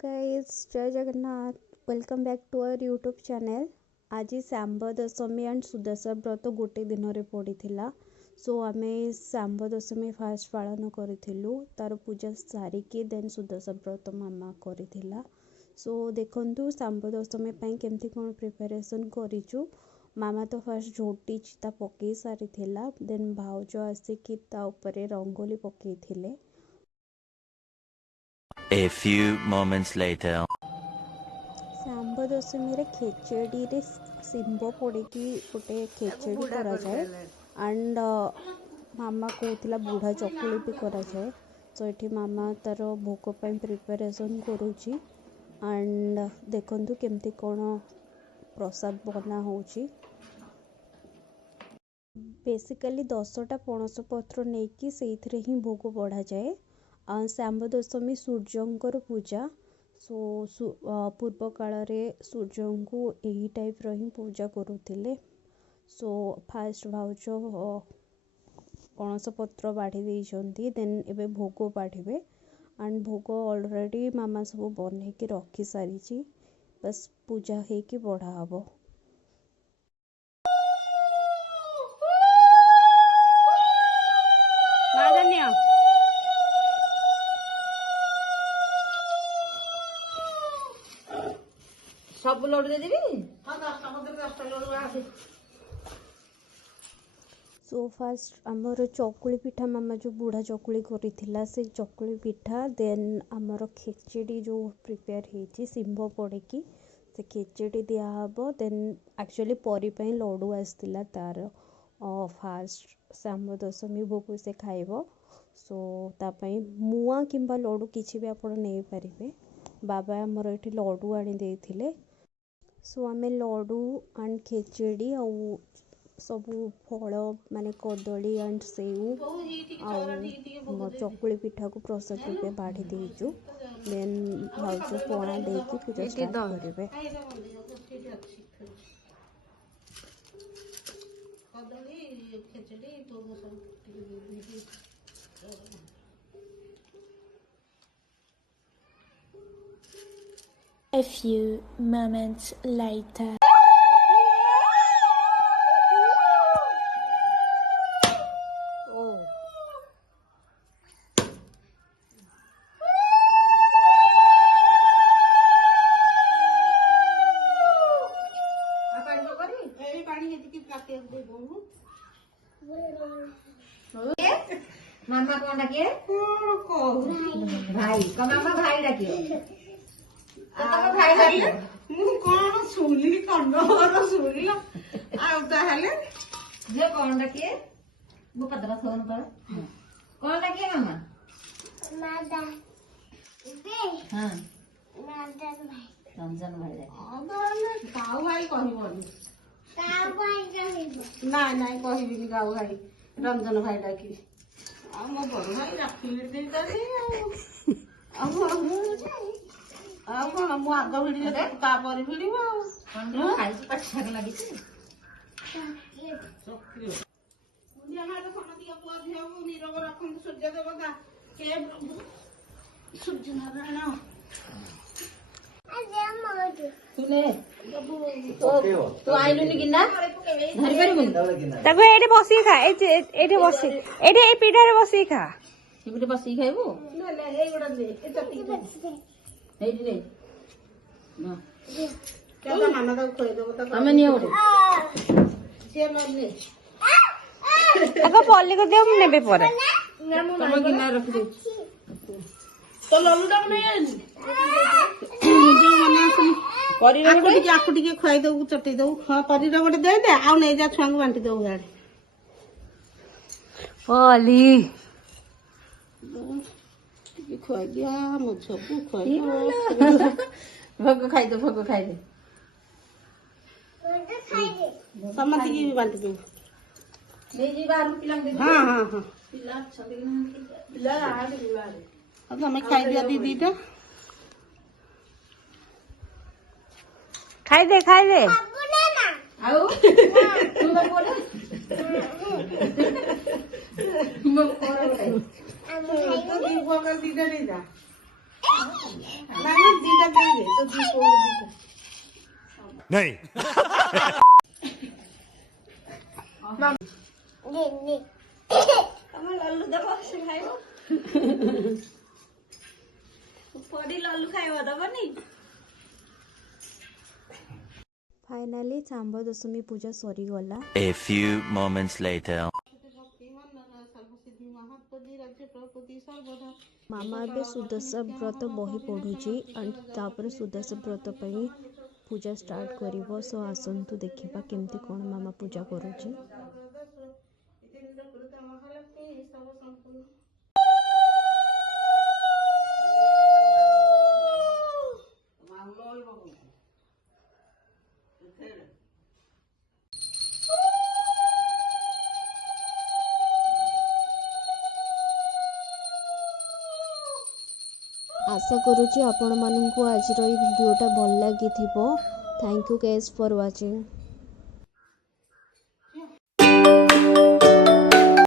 Guys, जय Jagannath. Welcome back to our YouTube channel. आज सांब दशमी and सुदशा व्रत गोटे दिन में पड़ीला। सो आम सांब दशमी फास्ट पालन करूँ, तार पूजा सारिकी देन सुदशा व्रत मामा करिथिला। सो देखु सांब दशमी केमती कौन प्रिपरेशन करिचु। मामा तो फास्ट झोटी चिता पकई सारी देन भाउज आसिकी ता उपरे rangoli पकई। A few moments later. Samba दशमी रे खेचेड़ी रे सिंब पड़ी गोटे खेचेड़ी करा जाए एंड मामा कहूला बुढ़ा चकुली भी करा जाए। सो ये मामा तार भोग पर प्रिपरेशन करुच्ची एंड देखु केमती कौन प्रसाद बना होची। बेसिकली 10टा पणस पत्र नहीं कि से ही भोग बढ़ा जाए। सांब दशमी सूर्यंकर पूजा। सो पूर्व काल रे सूर्य को यही टाइप ही पूजा करुले। सो फास्ट भाउज पणस पत्र बाढ़ी देइछंती, देन एबे भोग बाढ़े एंड भोग ऑलरेडी मामा सब बन के रखी सारी, बस पूजा हे कि बढ़ा हबो। सब लोड दे देबी। सो फास्ट आमर चकुली पिठा मामा जो बुढ़ा चकुली करिथिला से चकुली पिठा, देन आमर खेचेड़ी जो प्रिपेयर होती सिंब पड़ी से खेचेड़ी दिहब। देन एक्चुअली परी पे लड्डू आसला तार फास्ट सांब दशमी भोग से खाइब। सो तापाई मुआ किंबा लड्डू किसी भी आप नहीं पारे। बाबा आमर ये लड्डू आनी देथिले। सो आम लड्डू एंड खेचेड़ी आउ सबू फल माने कदली एंड सेऊ आ चकुली पिठा को प्रसाद रूपे बाढ़ी देचु। देन भाउज पणा देकी पूजा स्टार्ट करेंगे। A few moments later. मामा कौन डाके? भाई को मामा भाई डाके। तब भाई डाके मु कौन सुली कंडर सुली आ ताहले जे कौन डाके वो पतरा फोन पर कौन डाके मामा? मादा हां मादन भाई रंजन भाई डाके। अब गाऊ भाई कहबनी का भाई कहबो ना ना कहबिनी गाऊ भाई रंजन भाई डाकी आ मो बड़ भाई राखी दे दे आ कौन मु आग भिड़ी तापर भिड़ब कौन खाई पछाक लगी छी नीरव रखु सूर्य देवता के सूर्य नारायण सुने तू आइलुनी किना धरि परबुनी ताको एठे बसी खा, एठे बसी एठे ए पीढ़ा बसी खा। एबे बसी खाइबो ना ना ए गोडा दे ए चटनी दे एइडी रे ना क्या मामा का खोई दो तो हमें नहीं ओडे से मारने आको पल्ली को दियो नेबे परे तम किना रख दे तो लल्लू डाक नहीं आनी जो मने असली परी रे गोटे आकु टिके खोई दो चटई दो। हां परी रे गोटे दे दे आ नै जा छुआ बांटी दो गाड़ी पली टिके खोई दिया मो सब खोई भोग खाइ दे भोग खाइ दे समझ की भी बांटी दो। ले जी बाहर पिला दे। हां हां हां पिला छबी पिला आ दे बाहर अब हमें खाई दिया दीदी तो खाई दे आउ तू मो बोले मो कोरा बोले तो दी भोग दीदा नहीं जा ନାଇଁ ନା ଦିଟା ଦେଇଦେ ତ ଦି ପୁଅ ଦିଟା नहीं ନେ ତମ ଲଲ୍ଲୁ ଦେବ ସେ ଖାଇବ ପଡି ଲଲ୍ଲୁ ଖାଇବ ଦବନି। फाइनाली सांब दशमी पूजा सरीगला। A few moments later. मामा भी सुदशा व्रत बही पढ़ुची एंड तापर सुदशा व्रत पई पूजा स्टार्ट करिवो। सो आसंतु देखिबा केमती कोन मामा पूजा करूची। आशा करूची आपण माननकु आज रो वीडियोटा भल लागिथिबो। Thank you guys for watching.